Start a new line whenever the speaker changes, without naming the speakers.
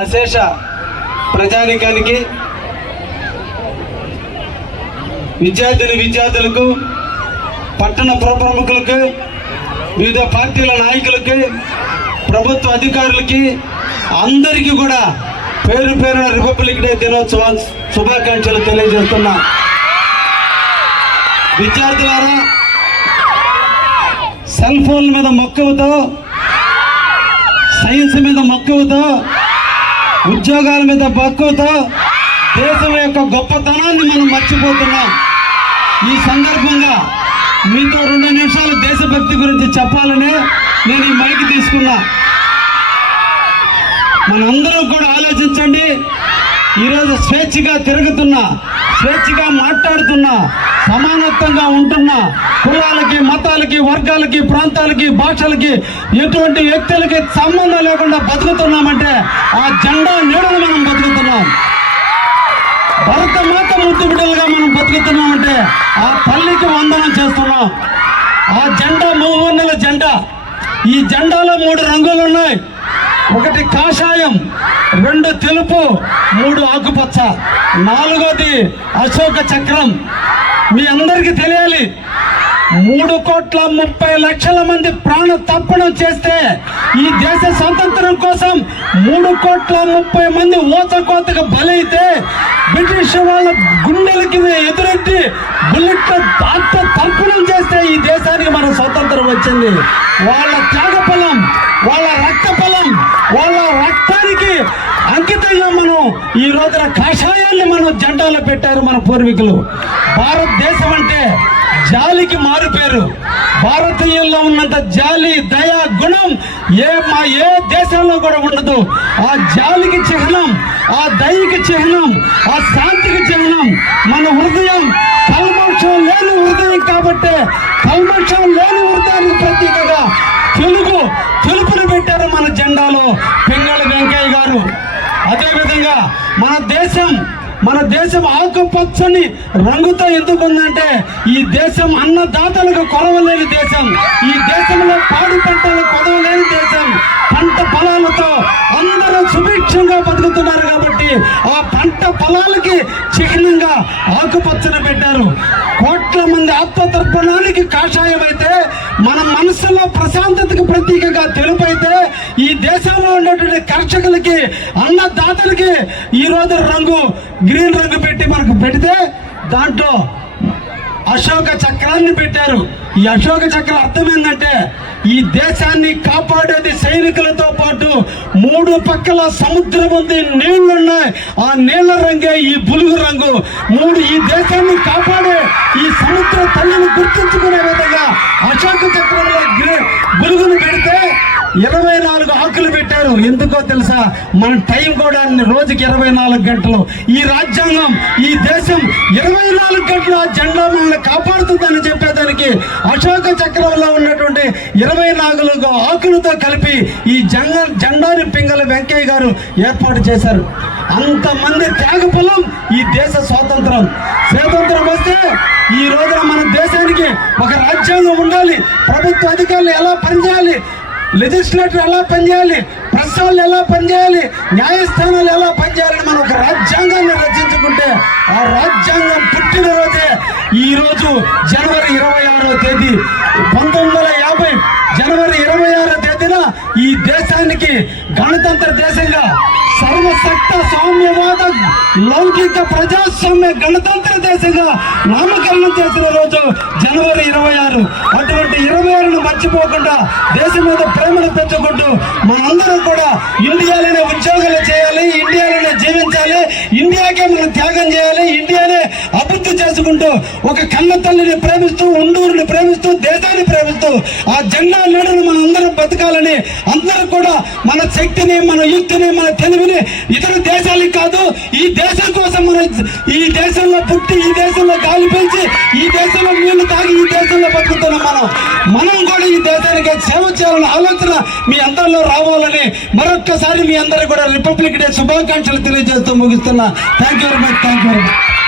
అశేష ప్రజానికానికి విద్యార్థిని విద్యార్థులకు పట్టణ పురప్రముఖులకు వివిధ పార్టీల నాయకులకి ప్రభుత్వ అధికారులకి అందరికీ కూడా పేరు పేరున రిపబ్లిక్ డే దినోత్సవ శుభాకాంక్షలు తెలియజేస్తున్నా. విద్యార్థులారా సెల్ ఫోన్ల మీద మక్కువతో సైన్స్ మీద మక్కువతో ఉద్యోగాల మీద బతుకుతో దేశం యొక్క గొప్పతనాన్ని మనం మర్చిపోతున్నాం. ఈ సందర్భంగా మీతో రెండు నిమిషాలు దేశభక్తి గురించి చెప్పాలని నేను ఈ మైకి తీసుకున్నా. మనందరం కూడా ఆలోచించండి. ఈరోజు స్వేచ్ఛగా తిరుగుతున్నా స్వేచ్ఛగా మాట్లాడుతున్నా సమానత్వంగా ఉంటున్నా కులాలకి మతాలకి వర్గాలకి ప్రాంతాలకి భాషలకి ఎటువంటి వ్యక్తులకి సంబంధం లేకుండా బతుకుతున్నామంటే ఆ జెండా నీడలు మనం బతుకుతున్నాం. భరత మాత ముద్దు బిడ్డలుగా మనం బతుకుతున్నామంటే ఆ తల్లికి వందనం చేస్తున్నాం. ఆ జెండా మూడు జెండా. ఈ జెండాలో మూడు రంగులు ఉన్నాయి. ఒకటి కాషాయం రెండు తెలుపు మూడు ఆకుపచ్చ నాలుగోది అశోక చక్రం. మీ అందరికీ తెలియాలి మూడు కోట్ల ముప్పై లక్షల మంది ప్రాణ తప్పడం చేస్తే ఈ దేశ స్వాతంత్రం కోసం మూడు కోట్ల ముప్పై మంది ఓతకోతకు బలైతే బ్రిటిష్ వాళ్ళ గుండెలకి ఎదురెత్తి బుల్లెట్ల ఆత్మ తర్పణం చేస్తే ఈ దేశానికి మన స్వాతంత్రం వచ్చింది. వాళ్ళ త్యాగఫలం వాళ్ళ రక్త ఫలం వాళ్ళ రక్తానికి అంకితంగా మనం ఈ రోజున కషాయాన్ని మనం జెండాలో పెట్టారు మన పూర్వీకులు. భారతదేశం అంటే జాలికి మారిపోయారు భారతీయుల్లో ఉన్నంత జాలి దయ గుణం ఏ మా ఏ దేశంలో కూడా ఉండదు. ఆ జాలికి చిహ్నం ఆ దయకి చిహ్నం ఆ శాంతికి చిహ్నం. మన హృదయం కల్మషం లేని హృదయం కాబట్టి కల్మషం లేని హృదయానికి ప్రతీకగా తెలుగు తెలుపుని పెట్టారు మన జెండాలో పింగళ వెంకయ్య గారు అదేవిధంగా మన దేశం మన దేశం ఆకుపచ్చని రంగుతో ఎందుకు ఉందంటే ఈ దేశం అన్నదాతలకు కొలవలేని దేశం. ఈ దేశంలో పాడి పంటలు కొలవలేని దేశం. పంట పొలాలతో అందరూ సుభిక్షంగా బతుకుతున్నారు కాబట్టి ఆ పంట పొలాలకి చిహ్నంగా ఆకుపచ్చని పెట్టారు. కోట్ల మంది ఆత్మతర్పణానికి కాషాయం అయితే మన మనసులో ప్రశాంతతకు ప్రతీకగా తెలుపు అయితే ఈ ఉన్నటువంటి కర్షకులకి అన్నదాతలకి ఈ రోజు రంగు గ్రీన్ రంగు పెట్టి మనకు పెడితే దాంట్లో అశోక చక్రాన్ని పెట్టారు. ఈ అశోక చక్రం అర్థం ఏంటంటే ఈ దేశాన్ని కాపాడేది సైనికులతో పాటు మూడు పక్కల సముద్రం ఉంది నీళ్ళు ఉన్నాయి. ఆ నీళ్ళ రంగే ఈ బులుగు రంగు. మూడు ఈ దేశాన్ని కాపాడే ఈ సముద్ర తల్లిని గుర్తుంచుకునే విధంగా అశోక చక్రంలో ఇరవై నాలుగు ఆకులు పెట్టారు. ఎందుకో తెలుసా? మన టైం కూడా రోజుకి ఇరవై నాలుగు గంటలు. ఈ రాజ్యాంగం ఈ దేశం ఇరవై నాలుగు గంటలు ఆ జెండా మనల్ని కాపాడుతుందని చెప్పేదానికి అశోక చక్రంలో ఉన్నటువంటి ఇరవై నాలుగు ఆకులతో కలిపి ఈ జంగ జెండాని పింగళ వెంకయ్య గారు ఏర్పాటు చేశారు. అంతమంది త్యాగ ఫలం ఈ దేశ స్వాతంత్రం. స్వాతంత్రం వస్తే ఈ రోజున మన దేశానికి ఒక రాజ్యాంగం ఉండాలి. ప్రభుత్వ అధికారులు ఎలా పనిచేయాలి? లెజిస్లేటర్ ఎలా పనిచేయాలి? ప్రెస్ వాళ్ళు ఎలా పనిచేయాలి? న్యాయస్థానాలు ఎలా పనిచేయాలని మనం ఒక రాజ్యాంగాన్ని రచించుకుంటే ఆ రాజ్యాంగం పుట్టినరోజే ఈరోజు జనవరి ఇరవై ఆరో తేదీ. పంతొమ్మిది వందల యాభై జనవరి ఇరవై ఆరో తేదీన ఈ దేశానికి గణతంత్ర దేశంగా సర్వశక్త సౌమ్యవాద లౌకిక ప్రజాస్వామ్య గణతంత్ర దేశంగా నామకరణం చేసిన రోజు జనవరి ఇరవై ఆరు. అటువంటి ఇరవై ఆరును మర్చిపోకుండా దేశం మీద ప్రేమను పెంచుకుంటూ మనందరం కూడా ఇండియాలోనే ఉద్యోగాలు చేయాలి ఇండియాలోనే జీవించాలి ఇండియాకే మనం త్యాగం చేయాలి ఇండియానే అభివృద్ధి చేసుకుంటూ ఒక కన్న తల్లిని ప్రేమిస్తూ ఉండూరుని ప్రేమిస్తూ దేశాన్ని ప్రేమిస్తూ ఆ జెండా నీడను మనందరం అందరం బతకాలని అందరూ కూడా మన శక్తిని మన యుక్తిని మన తెలివిని ఇతర దేశాలకు కాదు ఈ దేశం కోసం మన ఈ దేశంలో పుట్టి ఈ దేశంలో గాలి పెంచి ఈ దేశంలో నీళ్ళు తాగి ఈ దేశంలో బతుకుతున్నాం మనం. మనం కూడా ఈ దేశానికి సేవ చేయాలన్న ఆలోచన మీ అందరిలో రావాలని మరొక్కసారి మీ అందరూ కూడా రిపబ్లిక్ డే శుభాకాంక్షలు తెలియజేస్తూ ముగిస్తున్నా. Thank you very much thank you very much